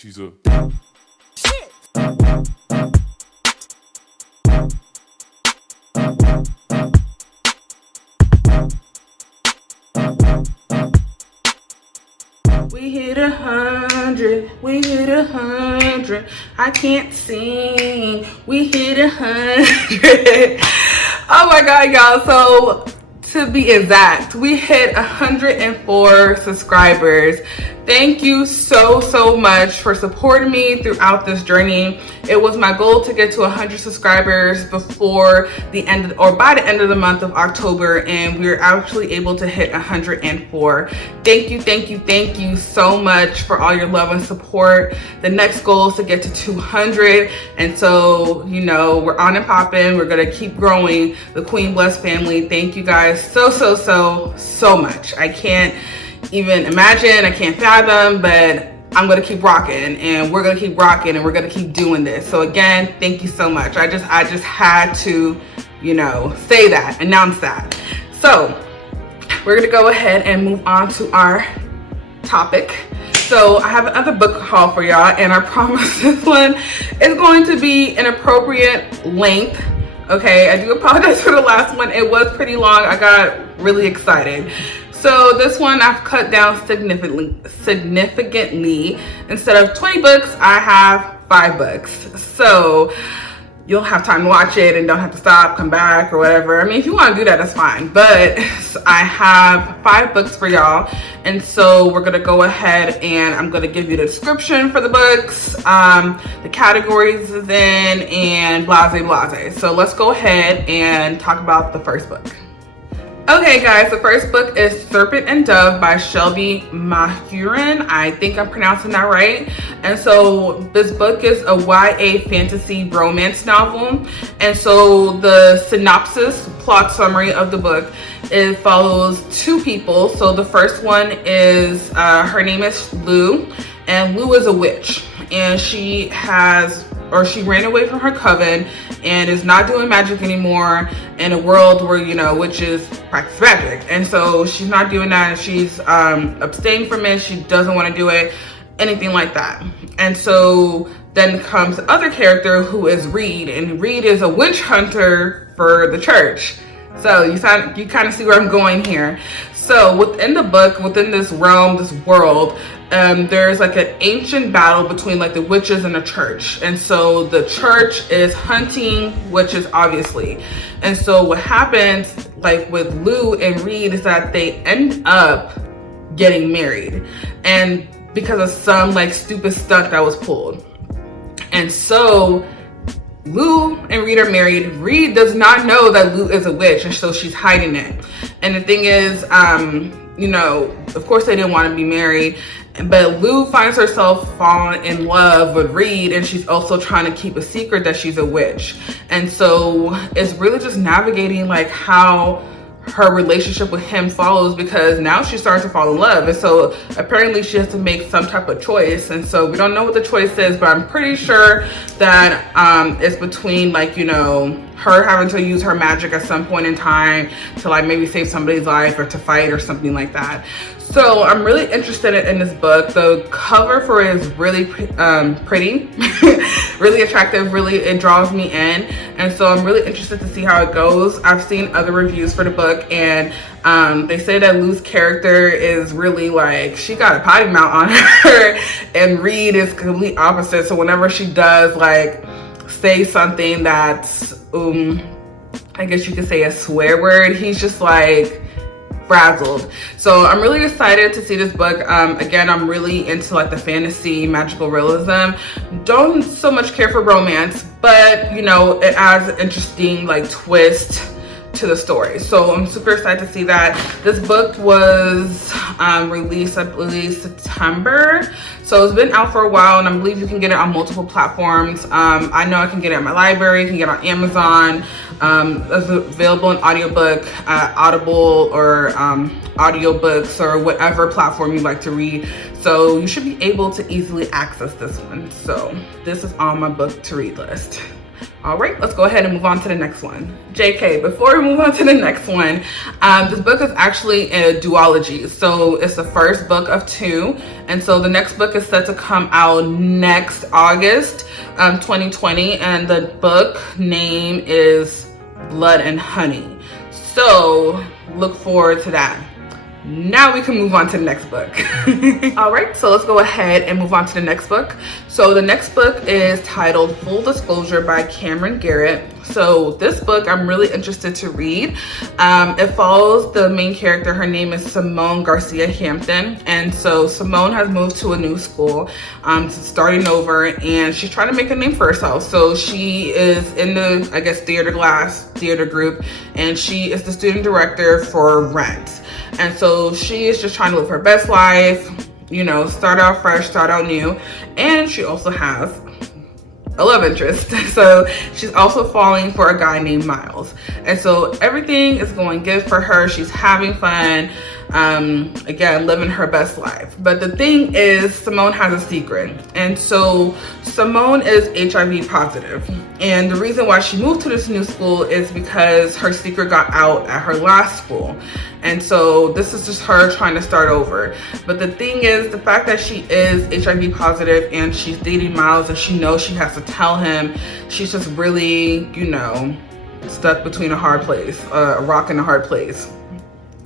She's a... We hit 100, we hit 100. I can't sing. We hit 100. Oh my God, y'all. So to be exact, we hit 104 subscribers. Thank you so much for supporting me throughout this journey. It was my goal to get to 100 subscribers before the end of, or by the end of the month of October, and we were actually able to hit 104. Thank you so much for all your love and support. The next goal is to get to 200, and so, you know, we're on and popping. We're gonna keep growing the Queen Bless family. Thank you guys so much. I can't even imagine, I can't fathom, but I'm gonna keep rocking, and we're gonna keep rocking, and we're gonna keep doing this. So again, thank you so much. I just had to, you know, say that, announce that. So we're gonna go ahead and move on to our topic. So I have another book haul for y'all, and I promise this one is going to be an appropriate length. Okay, I do apologize for the last one. It was pretty long. I got really excited. So this one I've cut down significantly. Instead of 20 books, I have 5 books. So you'll have time to watch it and don't have to stop, come back, or whatever. I mean, if you want to do that, that's fine. But I have 5 books for y'all. And so we're gonna go ahead and I'm gonna give you the description for the books, the categories it's in, and blase. So let's go ahead and talk about the first book. Okay guys, the first book is Serpent Dove by Shelby Mahurin. I think I'm pronouncing that right. And so this book is a YA fantasy romance novel. And so the synopsis, plot summary of the book, it follows 2 people. So the first one is, her name is Lou, and Lou is a witch. And she ran away from her coven and is not doing magic anymore in a world where, you know, witches practice magic. And so she's not doing that, and she's abstaining from it. She doesn't want to do it, anything like that. And so then comes the other character, who is Reed, and Reed is a witch hunter for the church. So you kind of see where I'm going here. So within the book, within this realm, this world, there's like an ancient battle between like the witches and the church. And so the church is hunting witches, obviously. And so what happens like with Lou and Reed is that they end up getting married, and because of some like stupid stunt that was pulled. And so Lou and Reed are married. Reed does not know that Lou is a witch, and so she's hiding it. And the thing is, you know, of course they didn't want to be married, but Lou finds herself falling in love with Reed, and she's also trying to keep a secret that she's a witch. And so it's really just navigating like how her relationship with him follows, because now she's starting to fall in love. And so apparently she has to make some type of choice. And so we don't know what the choice is, but I'm pretty sure that it's between like, you know, her having to use her magic at some point in time to like maybe save somebody's life or to fight or something like that. So I'm really interested in this book. The cover for it is really pretty, really attractive, really, it draws me in. And so I'm really interested to see how it goes. I've seen other reviews for the book, and they say that Lou's character is really like, she got a potty mouth on her, and Reed is complete opposite. So whenever she does like say something that's, I guess you could say a swear word, he's just like frazzled. So I'm really excited to see this book. Again, I'm really into like the fantasy, magical realism. Don't so much care for romance, but you know, it adds an interesting like twist to the story. So I'm super excited to see that. This book was released, I believe, September. So it's been out for a while, and I believe you can get it on multiple platforms. I know I can get it at my library, you can get it on Amazon. It's available in audiobook, Audible, or audiobooks, or whatever platform you like to read. So you should be able to easily access this one. So this is on my book to read list. All right, let's go ahead and move on to the next one. JK, before we move on to the next one, this book is actually a duology. So it's the first book of 2. And so the next book is set to come out next August 2020. And the book name is Blood and Honey. So look forward to that. Now we can move on to the next book. All right, so let's go ahead and move on to the next book. So the next book is titled Full Disclosure by Camryn Garret. So this book I'm really interested to read. It follows the main character. Her name is Simone Garcia Hampton. And so Simone has moved to a new school, starting over, and she's trying to make a name for herself. So she is in the, I guess, theater group, and she is the student director for Rent. And so she is just trying to live her best life, you know, start out fresh, start out new. And she also has a love interest. So she's also falling for a guy named Miles. And so everything is going good for her. She's having fun. Again, living her best life. But the thing is, Simone has a secret. And so Simone is HIV positive. And the reason why she moved to this new school is because her secret got out at her last school. And so this is just her trying to start over. But the thing is, the fact that she is HIV positive and she's dating Miles and she knows she has to tell him, she's just really, you know, stuck between a hard place, a rock and a hard place.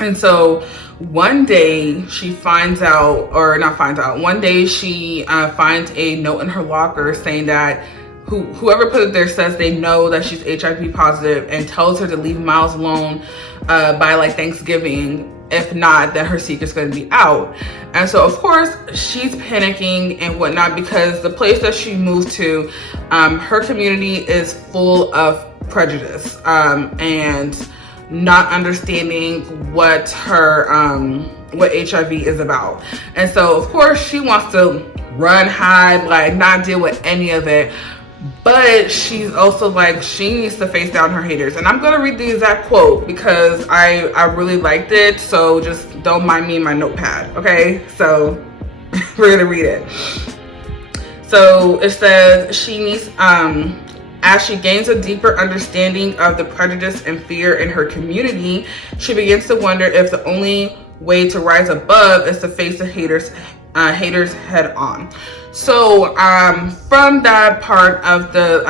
And so one day she finds out, or not finds out, one day she finds a note in her locker saying that whoever put it there says they know that she's HIV positive and tells her to leave Miles alone by like Thanksgiving. If not, then her secret's going to be out. And so of course she's panicking and whatnot, because the place that she moved to, her community is full of prejudice and not understanding what her what HIV is about. And so of course she wants to run, hide, like not deal with any of it. But she's also like, she needs to face down her haters. And I'm gonna read the exact quote because I really liked it. So just don't mind me in my notepad, okay? So we're gonna read it. So it says, she needs, as she gains a deeper understanding of the prejudice and fear in her community, she begins to wonder if the only way to rise above is to face the haters head on. So from that part of the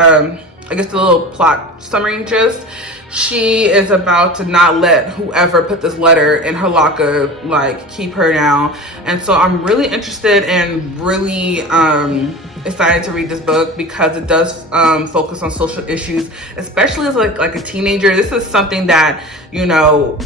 I guess the little plot summary gist, she is about to not let whoever put this letter in her locker like keep her down. And so I'm really interested and really excited to read this book because it does focus on social issues, especially as like a teenager. This is something that, you know,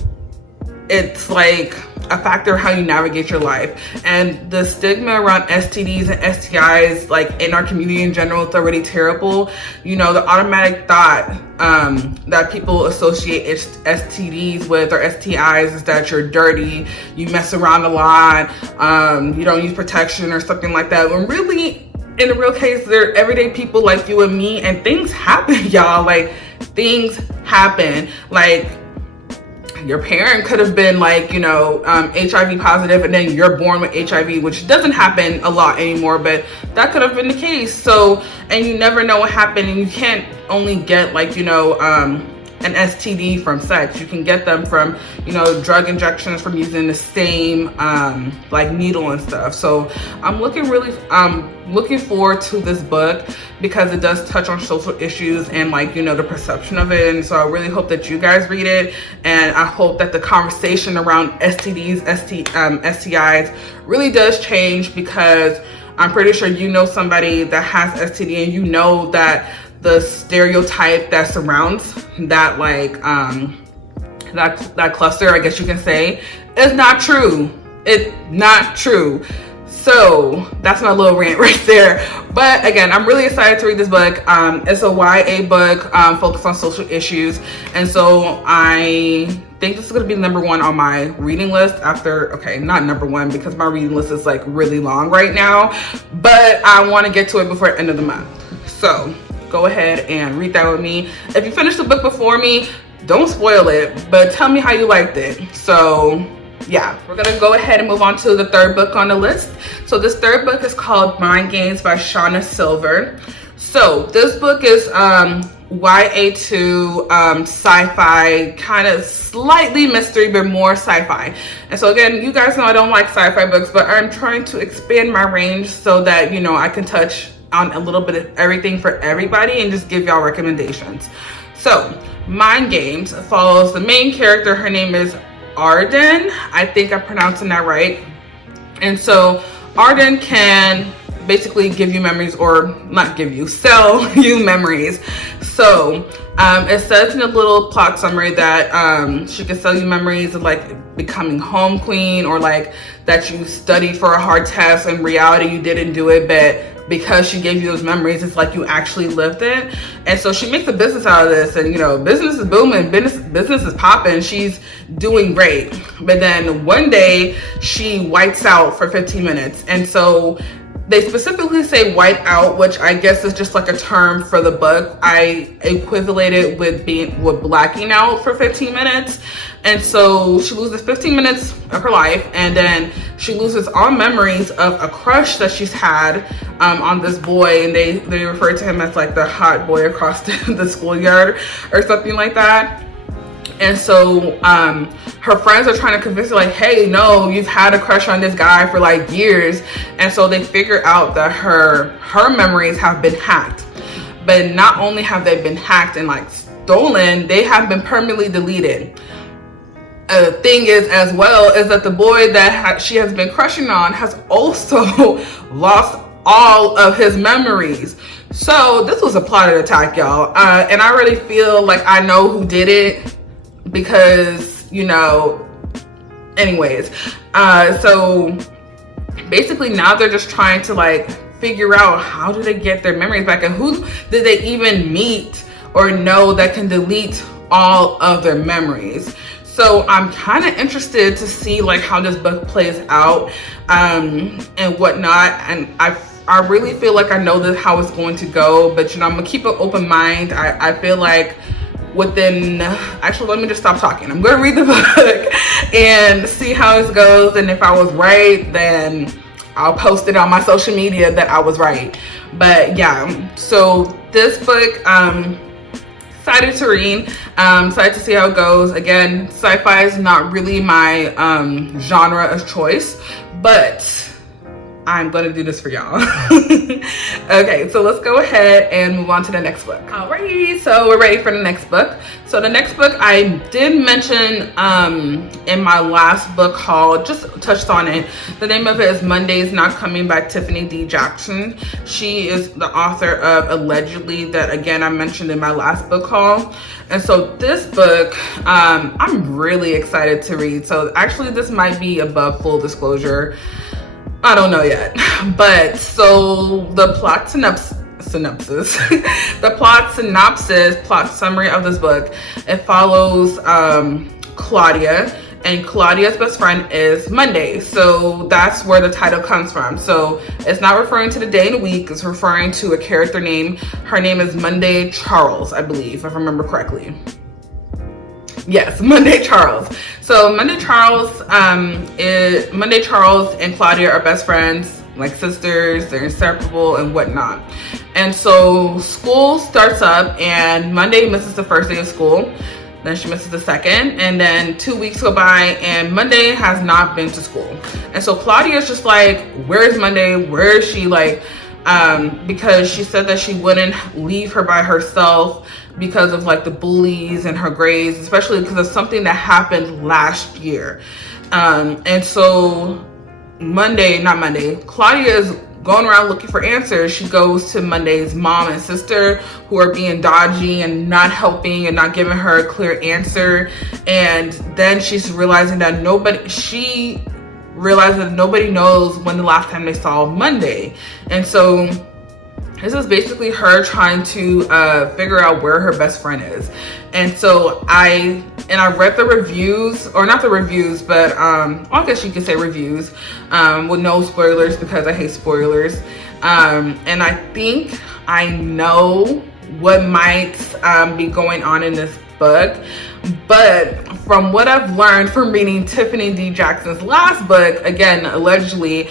it's like a factor of how you navigate your life. And the stigma around STDs and STIs, like in our community in general, it's already terrible. You know, the automatic thought that people associate STDs with or STIs is that you're dirty, you mess around a lot, you don't use protection or something like that. When really, in the real case, they're everyday people like you and me, and things happen, y'all. Like, things happen. Like, your parent could have been like, you know, HIV positive, and then you're born with HIV, which doesn't happen a lot anymore, but that could have been the case. So, and you never know what happened, and you can't only get like, you know, an STD from sex. You can get them from, you know, drug injections from using the same like needle and stuff. So I'm looking forward to this book because it does touch on social issues and, like, you know, the perception of it. And so I really hope that you guys read it, and I hope that the conversation around STDs, STIs really does change, because I'm pretty sure you know somebody that has STD, and you know that the stereotype that surrounds that, like that cluster, I guess you can say, is not true. It's not true. So that's my little rant right there. But again, I'm really excited to read this book. It's a YA book focused on social issues, and so I think this is going to be number 1 on my reading list after, okay, not number 1 because my reading list is like really long right now, but I want to get to it before the end of the month. So go ahead and read that with me. If you finish the book before me, don't spoil it, but tell me how you liked it. So yeah, we're gonna go ahead and move on to the third book on the list. So this third book is called Mind Games by Shana Silver. So this book is YA to sci-fi, kind of slightly mystery, but more sci-fi. And so again, you guys know I don't like sci-fi books, but I'm trying to expand my range so that, you know, I can touch on a little bit of everything for everybody and just give y'all recommendations. So Mind Games follows the main character. Her name is Arden. I think I'm pronouncing that right. And so Arden can basically give you memories, or not give you, sell you memories. So it says in a little plot summary that she can sell you memories of like becoming home queen, or like that you studied for a hard test. In reality, you didn't do it, but because she gave you those memories, it's like you actually lived it. And so she makes a business out of this, and you know, business is booming, business is popping, she's doing great. But then one day she whites out for 15 minutes. And so they specifically say white out, which I guess is just like a term for the book. I equivalent it with blacking out for 15 minutes. And so she loses 15 minutes of her life, and then she loses all memories of a crush that she's had on this boy, and they refer to him as like the hot boy across the schoolyard or something like that. And so her friends are trying to convince her, like, hey, no, you've had a crush on this guy for like years. And so they figure out that her memories have been hacked. But not only have they been hacked and like stolen, they have been permanently deleted. The thing is, as well, is that the boy that she has been crushing on has also lost all of his memories. So this was a plotted attack, y'all. And I really feel like I know who did it, because, you know, anyways, so basically now they're just trying to like figure out how do they get their memories back, and who did they even meet or know that can delete all of their memories. So I'm kind of interested to see like how this book plays out and whatnot. And I really feel like I know this how it's going to go, but you know, I'm gonna keep an open mind. I feel like within, actually, let me just stop talking. I'm gonna read the book and see how it goes, and if I was right, then I'll post it on my social media that I was right. But yeah, so this book, excited to read, excited to see how it goes. Again, sci-fi is not really my genre of choice, but I'm gonna do this for y'all. Okay, so let's go ahead and move on to the next book. Alrighty, so we're ready for the next book. So the next book I did mention in my last book haul, just touched on it. The name of it is Monday's Not Coming by Tiffany D. Jackson. She is the author of Allegedly, that again I mentioned in my last book haul. And so this book, I'm really excited to read. So actually this might be above full disclosure. I don't know yet, but so the plot plot summary of this book, it follows Claudia, and Claudia's best friend is Monday. So that's where the title comes from. So it's not referring to the day in the week, it's referring to a character name. Her name is Monday Charles, I believe, if I remember correctly. Yes, Monday Charles. So Monday Charles and Claudia are best friends, like sisters. They're inseparable and whatnot. And so school starts up, and Monday misses the first day of school. Then she misses the second, and then 2 weeks go by, and Monday has not been to school. And so Claudia is just like, where is Monday? Where is she? Like, because she said that she wouldn't leave her by herself because of like the bullies and her grades, especially because of something that happened last year. And so Claudia is going around looking for answers. She goes to Monday's mom and sister, who are being dodgy and not helping and not giving her a clear answer. And then she's realizing that nobody knows when the last time they saw Monday. And so this is basically her trying to figure out where her best friend is. And so I read the reviews, or not the reviews, but I guess you could say reviews, with no spoilers because I hate spoilers. And I think I know what might be going on in this book. But from what I've learned from reading Tiffany D. Jackson's last book, again, Allegedly,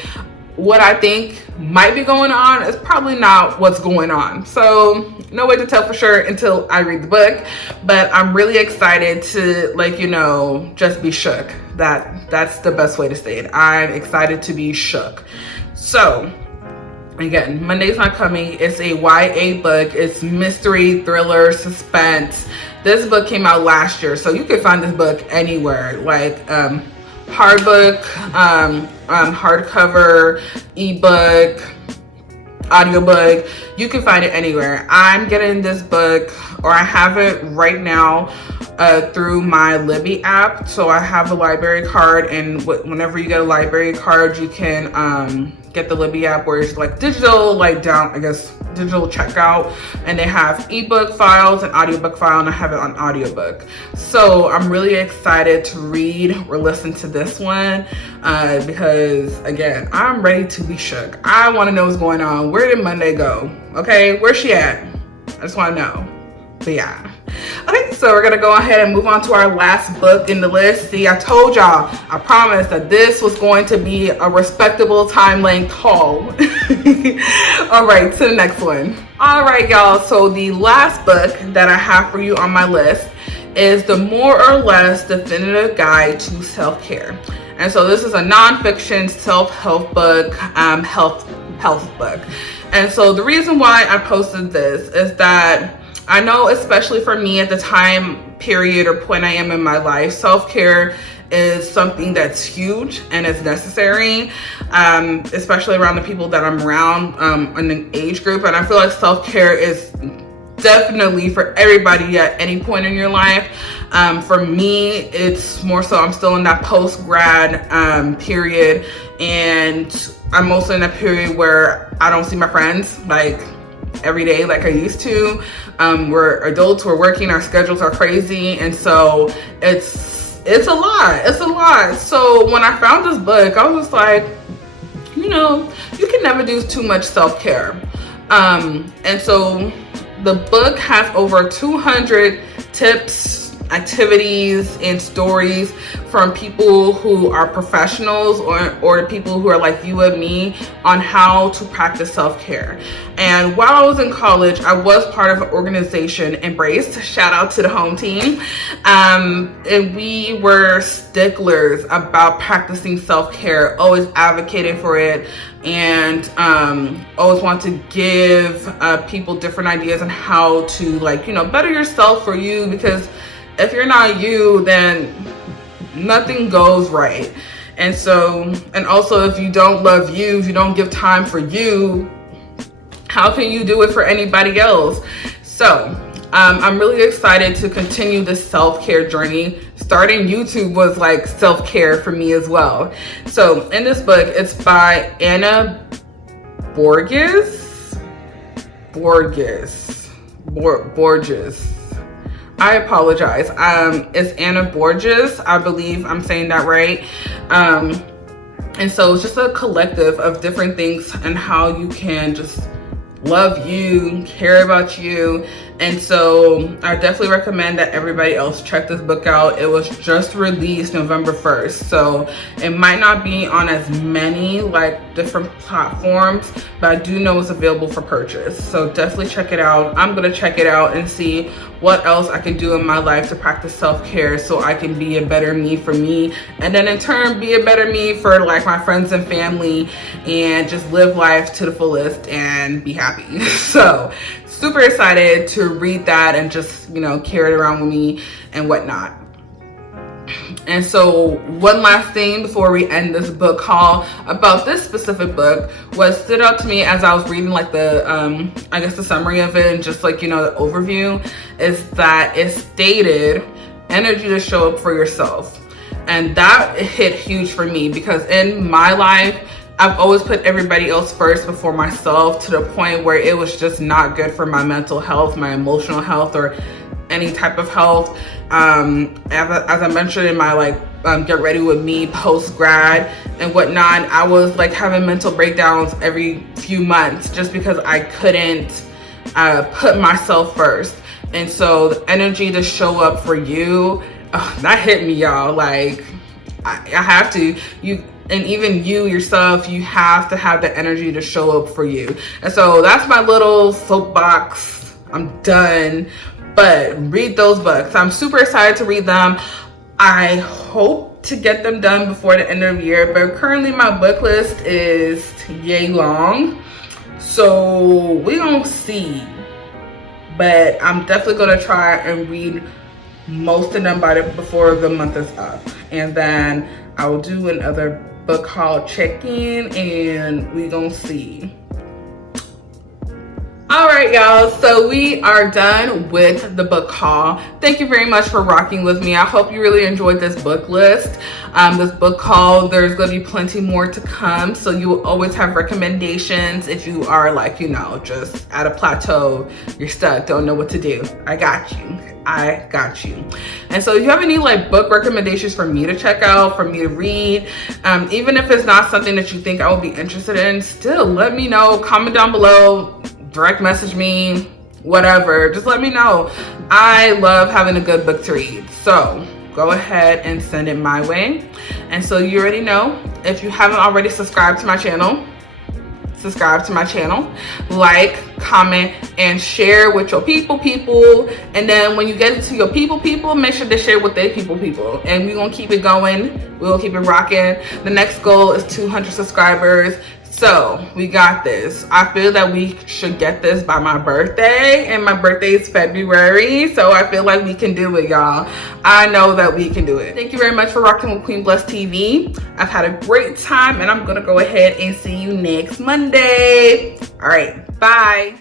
what I think might be going on is probably not what's going on. So no way to tell for sure until I read the book, but I'm really excited to, like, you know, just be shook. That's the best way to say it. I'm excited to be shook. So again, Monday's Not Coming. It's a YA book. It's mystery, thriller, suspense. This book came out last year, so you can find this book anywhere, like hard book, hardcover, ebook, audiobook. You can find it anywhere. I'm getting this book, or I have it right now through my Libby app. So I have a library card, and whenever you get a library card, you can get the Libby app, where it's like digital, like down, I guess, digital checkout, and they have ebook files and audiobook file, and I have it on audiobook. So I'm really excited to read or listen to this one because again, I'm ready to be shook. I want to know what's going on. Where did Monday go? Okay, where's she at? I just want to know. But yeah. Okay, so we're gonna go ahead and move on to our last book in the list. See, I told y'all, I promised that this was going to be a respectable time length haul. All right, to the next one. All right, y'all, so the last book that I have for you on my list is The More or Less Definitive Guide to Self-Care. And so this is a nonfiction self-help book, health book. And so the reason why I posted this is that I know, especially for me at the time period or point I am in my life, self-care is something that's huge and is necessary, especially around the people that I'm around in the age group. And I feel like self-care is definitely for everybody at any point in your life. For me, it's more so I'm still in that post-grad period, and I'm also in that period where I don't see my friends like every day like I used to. We're adults, we're working, our schedules are crazy, and so it's a lot. So when I found this book, I was just like, you know, you can never do too much self-care. And so the book has over 200 tips, activities, and stories from people who are professionals or the people who are like you and me on how to practice self-care. And while I was in college, I was part of an organization, Embraced. Shout out to the home team. And we were sticklers about practicing self-care, always advocating for it, and always want to give people different ideas on how to, like, you know, better yourself for you, because if you're not you, then nothing goes right. And so, and also, if you don't love you, if you don't give time for you, how can you do it for anybody else? So I'm really excited to continue this self-care journey. Starting YouTube was like self-care for me as well. So in this book, it's by Anna Borges. I apologize. It's Anna Borges. I believe I'm saying that right. And so it's just a collective of different things and how you can just love you, care about you. And so I definitely recommend that everybody else check this book out. It was just released November 1st, so it might not be on as many like different platforms, but I do know it's available for purchase. So definitely check it out. I'm gonna check it out and see what else I can do in my life to practice self-care so I can be a better me for me, and then in turn be a better me for like my friends and family, and just live life to the fullest and be happy. So super excited to read that and just, you know, carry it around with me and whatnot. And so one last thing before we end this book haul about this specific book, what stood out to me as I was reading like the I guess the summary of it and just like, you know, the overview, is that it stated energy to show up for yourself. And that hit huge for me, because in my life I've always put everybody else first before myself, to the point where it was just not good for my mental health, my emotional health, or any type of health. As I mentioned in my like get ready with me post-grad and whatnot, I was like having mental breakdowns every few months just because I couldn't put myself first. And so the energy to show up for you, that hit me, y'all. Like I have to, and even you yourself, you have to have the energy to show up for you. And so that's my little soapbox. I'm done. But read those books. I'm super excited to read them. I hope to get them done before the end of the year, but currently my book list is yay long. So we gonna see. But I'm definitely gonna try and read most of them before the month is up. And then I will do another book haul check-in and we gonna see. All right, y'all, so we are done with the book haul. Thank you very much for rocking with me. I hope you really enjoyed this book list, this book haul. There's going to be plenty more to come, so you will always have recommendations if you are like, you know, just at a plateau, you're stuck, don't know what to do. I got you. I got you. And so if you have any like book recommendations for me to check out, for me to read, even if it's not something that you think I would be interested in, still let me know. Comment down below, direct message me, whatever, just let me know. I love having a good book to read, so go ahead and send it my way. And so you already know, if you haven't already subscribed to my channel, subscribe to my channel, like, comment, and share with your people. And then when you get into your people, make sure to share with their people. And we're gonna keep it going, we'll keep it rocking. The next goal is 200 subscribers. So we got this. I feel that we should get this by my birthday, and my birthday is February, so I feel like we can do it, y'all. I know that we can do it. Thank you very much for rocking with QueenBlessTv. I've had a great time, and I'm gonna go ahead and see you next Monday. All right, bye.